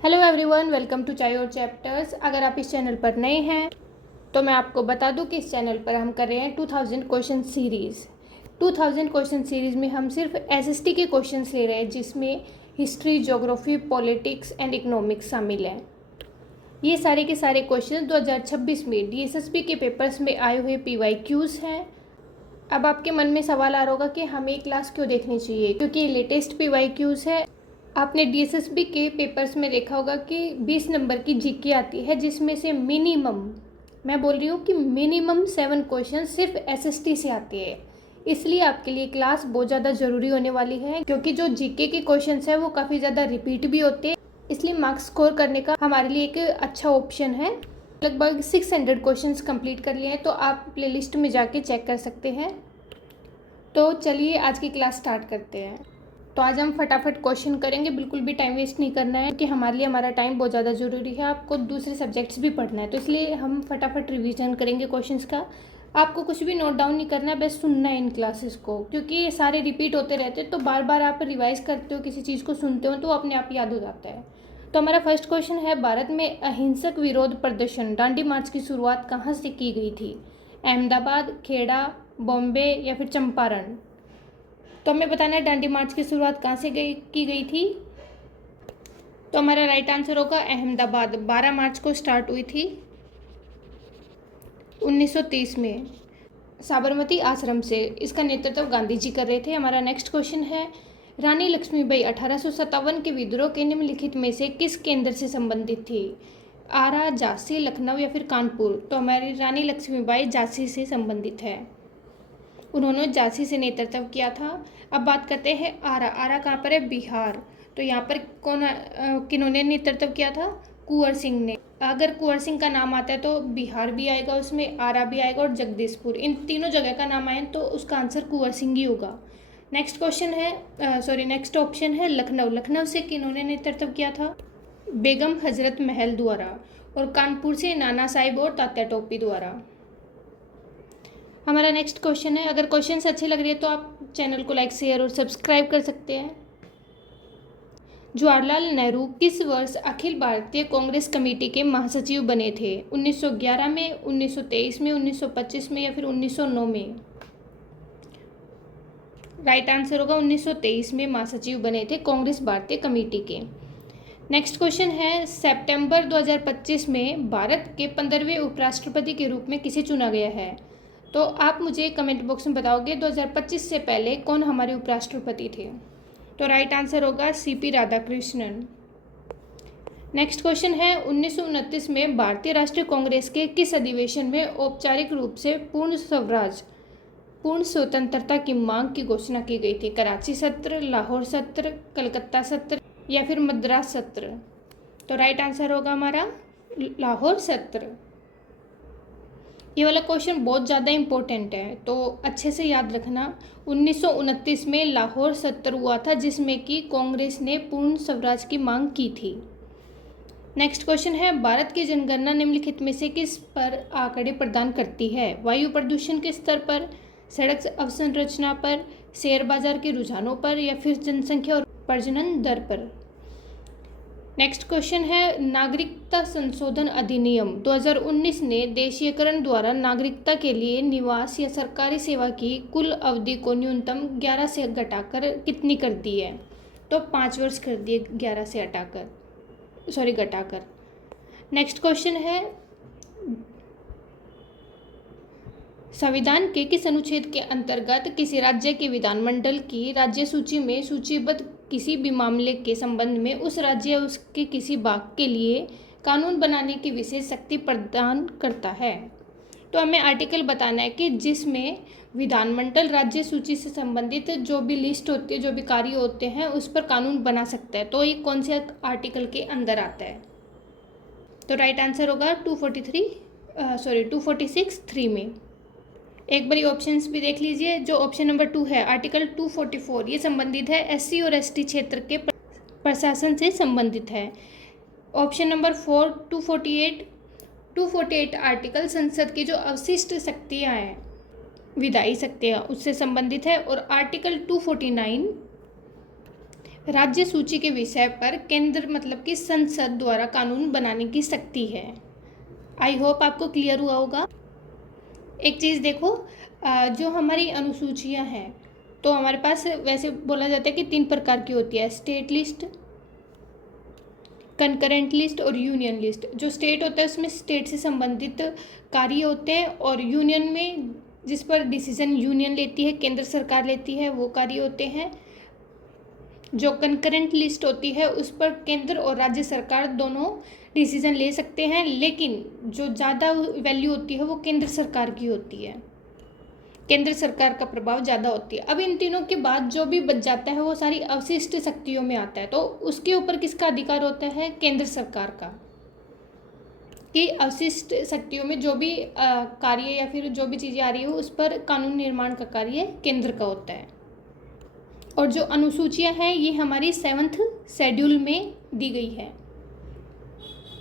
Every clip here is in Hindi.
हेलो एवरीवन, वेलकम टू चाय और चैप्टर्स। अगर आप इस चैनल पर नए हैं तो मैं आपको बता दूं कि इस चैनल पर हम कर रहे हैं 2000 क्वेश्चन सीरीज़। 2000 क्वेश्चन सीरीज़ में हम सिर्फ एसएसटी के क्वेश्चंस ले रहे हैं, जिसमें history, geography, politics and economics शामिल हैं। ये सारे के सारे क्वेश्चन 2026 में डीएसएसबी के पेपर्स में आए हुए पीवाईक्यूज़ हैं। अब आपके मन में सवाल आ रहा होगा कि हमें क्लास क्यों देखनी चाहिए, क्योंकि ये लेटेस्ट पीवाईक्यूज़ है। आपने डीएसएसबी के पेपर्स में देखा होगा कि 20 नंबर की जीके आती है, जिसमें से मिनिमम, मैं बोल रही हूँ कि मिनिमम 7 क्वेश्चन सिर्फ एसएसटी से आते हैं। इसलिए आपके लिए क्लास बहुत ज़्यादा ज़रूरी होने वाली है, क्योंकि जो जीके के क्वेश्चन है वो काफ़ी ज़्यादा रिपीट भी होते हैं। इसलिए मार्क्स स्कोर करने का हमारे लिए एक अच्छा ऑप्शन है। लगभग 600 क्वेश्चंस कंप्लीट कर लिए हैं, तो आप प्लेलिस्ट में जाके चेक कर सकते हैं। तो चलिए आज की क्लास स्टार्ट करते हैं। तो आज हम फटाफट क्वेश्चन करेंगे, बिल्कुल भी टाइम वेस्ट नहीं करना है, क्योंकि हमारे लिए हमारा टाइम बहुत ज़्यादा ज़रूरी है। आपको दूसरे सब्जेक्ट्स भी पढ़ना है, तो इसलिए हम फटाफट रिवीजन करेंगे क्वेश्चंस का। आपको कुछ भी नोट डाउन नहीं करना है, बस सुनना है इन क्लासेस को, क्योंकि ये सारे रिपीट होते रहते हैं। तो बार बार आप रिवाइज करते हो, किसी चीज़ को सुनते हो तो अपने आप याद हो जाता है। तो हमारा फर्स्ट क्वेश्चन है, भारत में अहिंसक विरोध प्रदर्शन दांडी मार्च की शुरुआत कहाँ से की गई थी? अहमदाबाद, खेड़ा, बॉम्बे या फिर चंपारण? तो हमें बताना है दांडी मार्च की शुरुआत कहाँ से की गई थी। तो हमारा राइट आंसर होगा अहमदाबाद। 12 मार्च को स्टार्ट हुई थी 1930 में साबरमती आश्रम से। इसका नेतृत्व गांधी जी कर रहे थे। हमारा नेक्स्ट क्वेश्चन है, रानी लक्ष्मीबाई 1857 के विद्रोह के निम्नलिखित में से किस केंद्र से संबंधित थी? आरा, झांसी, लखनऊ या फिर कानपुर? तो हमारी रानी लक्ष्मीबाई झांसी से संबंधित है। उन्होंने झांसी से नेतृत्व किया था। अब बात करते हैं आरा। आरा कहाँ पर है? बिहार। तो यहाँ पर किन्होंने नेतृत्व किया था? कुंवर सिंह ने। अगर कुंवर सिंह का नाम आता है तो बिहार भी आएगा उसमें, आरा भी आएगा और जगदीशपुर, इन तीनों जगह का नाम आए तो उसका आंसर कुंवर सिंह ही होगा। नेक्स्ट क्वेश्चन है नेक्स्ट ऑप्शन है लखनऊ। लखनऊ से किन्होंने नेतृत्व किया था? बेगम हजरत महल द्वारा। और कानपुर से नाना साहिब और तात्या टोपी द्वारा। हमारा नेक्स्ट क्वेश्चन है, अगर क्वेश्चंस अच्छे लग रहे हैं तो आप चैनल को लाइक, शेयर और सब्सक्राइब कर सकते हैं। जवाहरलाल नेहरू किस वर्ष अखिल भारतीय कांग्रेस कमेटी के महासचिव बने थे? 1911 में, 1923 में, 1925 में या फिर 1909 में? राइट आंसर होगा 1923 में महासचिव बने थे कांग्रेस भारतीय कमेटी के। नेक्स्ट क्वेश्चन है, सितंबर 2025 में भारत के 15वें उपराष्ट्रपति के रूप में किसे चुना गया है? तो आप मुझे कमेंट बॉक्स में बताओगे 2025 से पहले कौन हमारे उपराष्ट्रपति थे? तो राइट आंसर होगा सीपी राधाकृष्णन। नेक्स्ट क्वेश्चन है, 1929 में भारतीय राष्ट्रीय कांग्रेस के किस अधिवेशन में औपचारिक रूप से पूर्ण स्वराज, पूर्ण स्वतंत्रता की मांग की घोषणा की गई थी? कराची सत्र, लाहौर सत्र, कलकत्ता सत्र या फिर मद्रास सत्र? तो राइट आंसर होगा हमारा लाहौर सत्र। ये वाला क्वेश्चन बहुत ज़्यादा इम्पोर्टेंट है, तो अच्छे से याद रखना। 1929 में लाहौर सत्र हुआ था, जिसमें कि कांग्रेस ने पूर्ण स्वराज की मांग की थी। नेक्स्ट क्वेश्चन है, भारत की जनगणना निम्नलिखित में से किस पर आंकड़े प्रदान करती है? वायु प्रदूषण के स्तर पर, सड़क अवसंरचना पर, शेयर बाजार के रुझानों पर या फिर जनसंख्या और प्रजनन दर पर? नेक्स्ट क्वेश्चन है, नागरिकता संशोधन अधिनियम 2019 ने देशीयकरण द्वारा नागरिकता के लिए निवास या सरकारी सेवा की कुल अवधि को न्यूनतम 11 से घटाकर कितनी कर दी है? तो 5 वर्ष कर दिए 11 से घटाकर। नेक्स्ट क्वेश्चन है, संविधान के किस अनुच्छेद के अंतर्गत किसी राज्य के विधानमंडल की राज्य सूची में सूचीबद्ध किसी भी मामले के संबंध में उस राज्य या उसके किसी भाग के लिए कानून बनाने की विशेष शक्ति प्रदान करता है? तो हमें आर्टिकल बताना है कि जिसमें विधानमंडल राज्य सूची से संबंधित जो भी लिस्ट होती है, जो भी कार्य होते हैं, उस पर कानून बना सकता है। तो ये कौन से आर्टिकल के अंदर आता है? तो राइट आंसर होगा 246(3) में। एक बारी ऑप्शंस भी देख लीजिए। जो ऑप्शन नंबर 2 है, आर्टिकल 244, ये संबंधित है एससी और एसटी क्षेत्र के प्रशासन से संबंधित है। ऑप्शन नंबर 4, 248 आर्टिकल संसद की जो अवशिष्ट शक्तियाँ हैं, विधायी शक्तियाँ, उससे संबंधित है। और आर्टिकल 249 राज्य सूची के विषय पर केंद्र मतलब कि संसद द्वारा कानून बनाने की शक्ति है। आई होप आपको क्लियर हुआ होगा। एक चीज़ देखो, जो हमारी अनुसूचियां हैं तो हमारे पास वैसे बोला जाता है कि 3 प्रकार की होती है, स्टेट लिस्ट, कंकरेंट लिस्ट और यूनियन लिस्ट। जो स्टेट होता है उसमें स्टेट से संबंधित कार्य होते हैं, और यूनियन में जिस पर डिसीजन यूनियन लेती है, केंद्र सरकार लेती है, वो कार्य होते हैं। जो कंकरेंट लिस्ट होती है उस पर केंद्र और राज्य सरकार दोनों डिसीजन ले सकते हैं, लेकिन जो ज़्यादा वैल्यू होती है वो केंद्र सरकार की होती है, केंद्र सरकार का प्रभाव ज़्यादा होती है। अब इन तीनों के बाद जो भी बच जाता है वो सारी अवशिष्ट शक्तियों में आता है, तो उसके ऊपर किसका अधिकार होता है? केंद्र सरकार का, कि अवशिष्ट शक्तियों में जो भी कार्य या फिर जो भी चीज़ें आ रही हो उस पर कानून निर्माण का कार्य केंद्र का होता है। और जो अनुसूचियां हैं ये हमारी 7th शेड्यूल में दी गई है।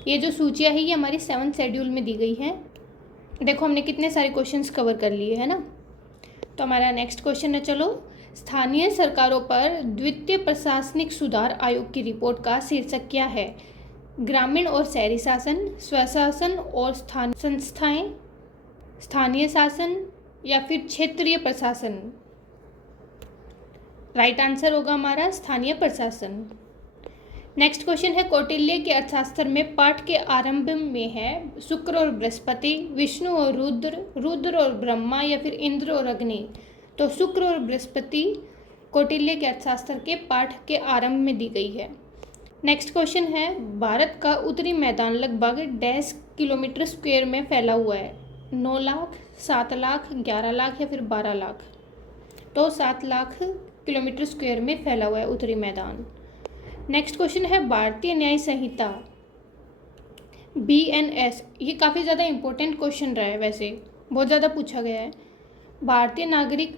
ये जो सूचियां है ये हमारी 7th शेड्यूल में दी गई है। देखो हमने कितने सारे क्वेश्चंस कवर कर लिए है ना। तो हमारा नेक्स्ट क्वेश्चन है, चलो, स्थानीय सरकारों पर द्वितीय प्रशासनिक सुधार आयोग की रिपोर्ट का शीर्षक क्या है? ग्रामीण और शहरी शासन, स्वशासन और स्थानीय संस्थाएं, स्थानीय शासन या फिर क्षेत्रीय प्रशासन? राइट आंसर होगा हमारा स्थानीय प्रशासन। नेक्स्ट क्वेश्चन है, कौटिल्य के अर्थशास्त्र में पाठ के आरंभ में है शुक्र और बृहस्पति, विष्णु और रुद्र, रुद्र और ब्रह्मा या फिर इंद्र और अग्नि? तो शुक्र और बृहस्पति कौटिल्य के अर्थशास्त्र के पाठ के आरंभ में दी गई है। नेक्स्ट क्वेश्चन है, भारत का उत्तरी मैदान लगभग डैश किलोमीटर स्क्वायर में फैला हुआ है? 9 लाख, 7 लाख, 11 लाख या फिर 12 लाख? तो 7 लाख किलोमीटर स्क्वायर में फैला हुआ है उत्तरी मैदान। नेक्स्ट क्वेश्चन है, भारतीय न्याय संहिता BNS, ये काफ़ी ज़्यादा इंपॉर्टेंट क्वेश्चन रहा है, वैसे बहुत ज़्यादा पूछा गया है। भारतीय नागरिक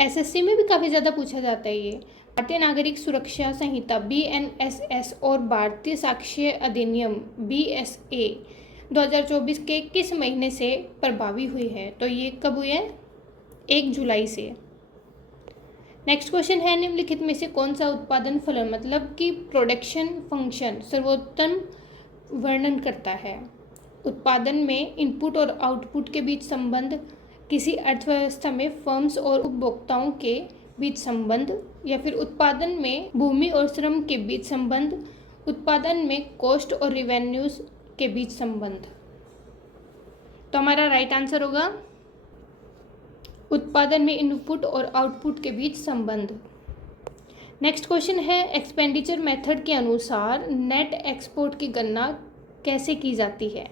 SSC में भी काफ़ी ज़्यादा पूछा जाता है ये। भारतीय नागरिक सुरक्षा संहिता BNSS और भारतीय साक्ष्य अधिनियम BSA 2024 के किस महीने से प्रभावी हुई है? तो ये कब हुई है? 1 जुलाई से। नेक्स्ट क्वेश्चन है, निम्नलिखित में से कौन सा उत्पादन फलन मतलब कि प्रोडक्शन फंक्शन सर्वोत्तम वर्णन करता है? उत्पादन में इनपुट और आउटपुट के बीच संबंध, किसी अर्थव्यवस्था में फर्म्स और उपभोक्ताओं के बीच संबंध, या फिर उत्पादन में भूमि और श्रम के बीच संबंध, उत्पादन में कॉस्ट और रिवेन्यूज के बीच संबंध? तो हमारा राइट आंसर होगा उत्पादन में इनपुट और आउटपुट के बीच संबंध। नेक्स्ट क्वेश्चन है, एक्सपेंडिचर मेथड के अनुसार नेट एक्सपोर्ट की गणना कैसे की जाती है?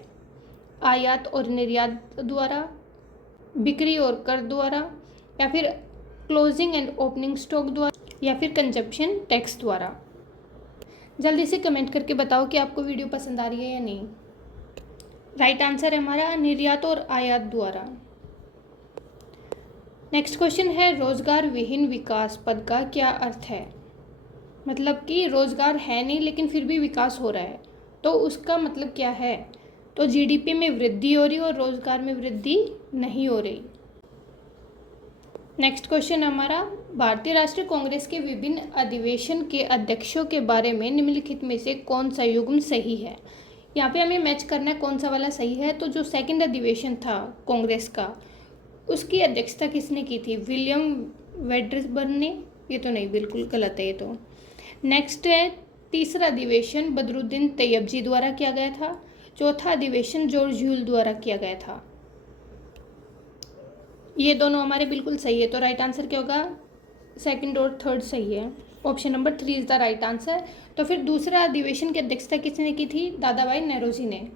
आयात और निर्यात द्वारा, बिक्री और कर द्वारा, या फिर क्लोजिंग एंड ओपनिंग स्टॉक द्वारा, या फिर कंजप्शन टैक्स द्वारा? जल्दी से कमेंट करके बताओ कि आपको वीडियो पसंद आ रही है या नहीं। राइट आंसर है हमारा निर्यात और आयात द्वारा। नेक्स्ट क्वेश्चन है, रोजगार विहीन विकास पद का क्या अर्थ है? मतलब कि रोजगार है नहीं लेकिन फिर भी विकास हो रहा है, तो उसका मतलब क्या है? तो GDP में वृद्धि हो रही और रोजगार में वृद्धि नहीं हो रही। नेक्स्ट क्वेश्चन हमारा, भारतीय राष्ट्रीय कांग्रेस के विभिन्न अधिवेशन के अध्यक्षों के बारे में निम्नलिखित में से कौन सा युग्म सही है? यहाँ पे हमें मैच करना है कौन सा वाला सही है। तो जो सेकंड अधिवेशन था कांग्रेस का, उसकी अध्यक्षता किसने की थी? विलियम वेड्रेसबर्न ने? ये तो नहीं, बिल्कुल गलत है ये तो। नेक्स्ट है, तीसरा अधिवेशन बदरुद्दीन तैयबजी द्वारा किया गया था। चौथा अधिवेशन जॉर्ज ह्यूल द्वारा किया गया था। ये दोनों हमारे बिल्कुल सही है, तो राइट आंसर क्या होगा? सेकंड और थर्ड सही है। Option number 3 is the right answer. तो फिर दूसरा अधिवेशन की अध्यक्षता किसने की थी? दादा भाई नौरोजी ने।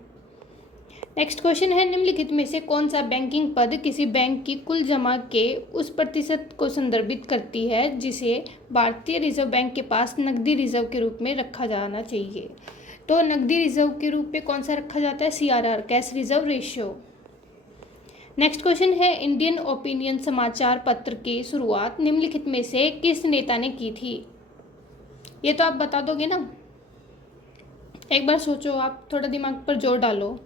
नेक्स्ट क्वेश्चन है, निम्नलिखित में से कौन सा बैंकिंग पद किसी बैंक की कुल जमा के उस प्रतिशत को संदर्भित करती है जिसे भारतीय रिजर्व बैंक के पास नकदी रिजर्व के रूप में रखा जाना चाहिए? तो नकदी रिजर्व के रूप में कौन सा रखा जाता है? CRR, cash reserve ratio. Next question है, इंडियन ओपिनियन समाचार पत्र की शुरुआत निम्नलिखित में से किस नेता ने की थी? ये तो आप बता दोगे ना, एक बार सोचो, आप थोड़ा दिमाग पर जोर डालो।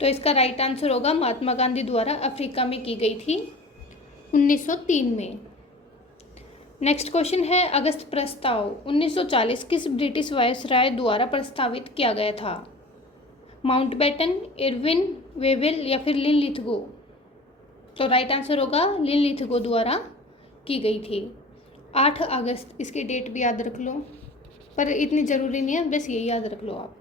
तो इसका राइट आंसर होगा महात्मा गांधी द्वारा अफ्रीका में की गई थी 1903 में। नेक्स्ट क्वेश्चन है अगस्त प्रस्ताव 1940 किस ब्रिटिश वायसराय द्वारा प्रस्तावित किया गया था? माउंटबेटन, इरविन, वेवेल या फिर लिनलिथगो? तो राइट आंसर होगा लिनलिथगो द्वारा की गई थी। 8 अगस्त, इसकी डेट भी याद रख लो, पर इतनी ज़रूरी नहीं है, बस यही याद रख लो आप।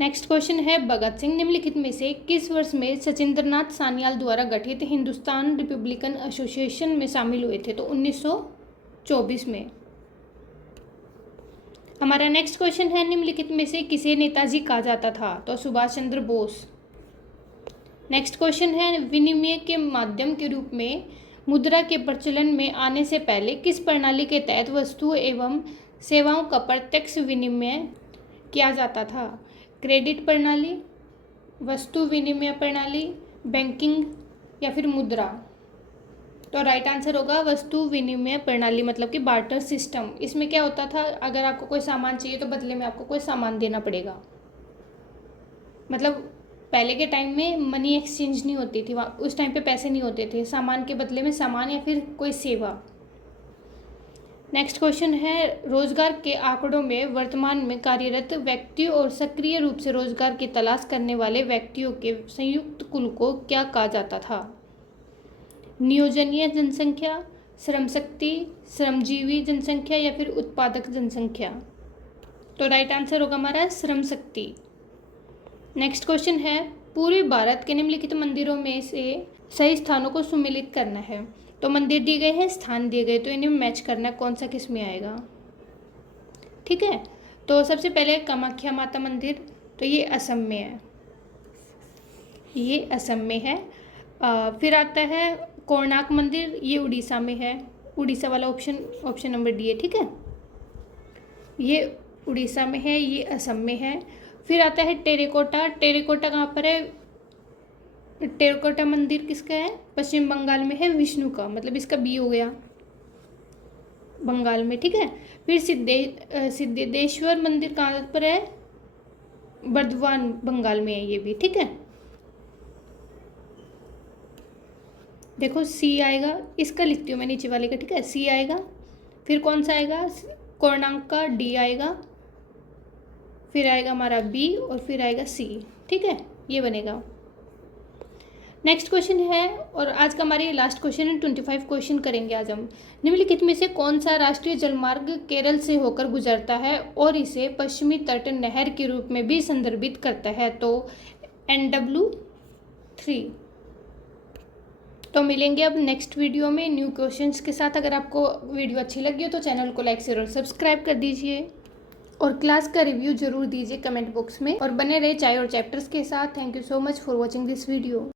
नेक्स्ट क्वेश्चन है भगत सिंह निम्नलिखित में से किस वर्ष में सचिंद्रनाथ सान्याल द्वारा गठित हिंदुस्तान रिपब्लिकन एसोसिएशन में शामिल हुए थे? तो 1924 में। हमारा नेक्स्ट क्वेश्चन है निम्नलिखित में से किसे नेताजी कहा जाता था? तो सुभाष चंद्र बोस। नेक्स्ट क्वेश्चन है विनिमय के माध्यम के रूप में मुद्रा के प्रचलन में आने से पहले किस प्रणाली के तहत वस्तुओं एवं सेवाओं का प्रत्यक्ष विनिमय किया जाता था? क्रेडिट प्रणाली, वस्तु विनिमय प्रणाली, बैंकिंग या फिर मुद्रा? तो राइट आंसर होगा वस्तु विनिमय प्रणाली, मतलब कि बार्टर सिस्टम। इसमें क्या होता था, अगर आपको कोई सामान चाहिए तो बदले में आपको कोई सामान देना पड़ेगा। मतलब पहले के टाइम में मनी एक्सचेंज नहीं होती थी, उस टाइम पे पैसे नहीं होते थे, सामान के बदले में सामान या फिर कोई सेवा। नेक्स्ट क्वेश्चन है रोजगार के आंकड़ों में वर्तमान में कार्यरत व्यक्तियों और सक्रिय रूप से रोजगार की तलाश करने वाले व्यक्तियों के संयुक्त कुल को क्या कहा जाता था? नियोजनीय जनसंख्या, श्रमशक्ति, श्रमजीवी जनसंख्या या फिर उत्पादक जनसंख्या? तो राइट आंसर होगा हमारा श्रमशक्ति। नेक्स्ट क्वेश्चन है पूर्वी भारत के निम्नलिखित मंदिरों में से सही स्थानों को सुमेलित करना है। तो मंदिर दिए गए हैं, स्थान दिए गए, तो इन्हें मैच करना है, कौन सा किस में आएगा। ठीक है, तो सबसे पहले कामाख्या माता मंदिर, तो ये असम में है, ये असम में है। फिर आता है कोणार्क मंदिर, ये उड़ीसा में है, उड़ीसा वाला ऑप्शन नंबर डी है। ठीक है, ये उड़ीसा में है, ये असम में है। फिर आता है टेराकोटा, टेराकोटा कहाँ पर है? टेराकोटा मंदिर किसका है? पश्चिम बंगाल में है, विष्णु का, मतलब इसका बी हो गया, बंगाल में। ठीक है, फिर सिद्धेश्वर मंदिर कहाँ पर है? बर्धवान, बंगाल में है ये भी। ठीक है, देखो सी आएगा, इसका लिखती हूँ मैं नीचे वाले का। ठीक है, सी आएगा। फिर कौन सा आएगा? कोणार्क का डी आएगा, फिर आएगा हमारा बी और फिर आएगा सी। ठीक है, ये बनेगा। नेक्स्ट क्वेश्चन है, और आज का हमारे लास्ट क्वेश्चन है, 25 क्वेश्चन करेंगे आज हम। निम्नलिखित में से कौन सा राष्ट्रीय जलमार्ग केरल से होकर गुजरता है और इसे पश्चिमी तट नहर के रूप में भी संदर्भित करता है? तो NW3। तो मिलेंगे अब नेक्स्ट वीडियो में न्यू क्वेश्चंस के साथ। अगर आपको वीडियो अच्छी लगी हो तो चैनल को लाइक शेयर और सब्सक्राइब कर दीजिए, और क्लास का रिव्यू जरूर दीजिए कमेंट बॉक्स में, और बने रहे चाय और चैप्टर्स के साथ। Thank you so much for watching this video.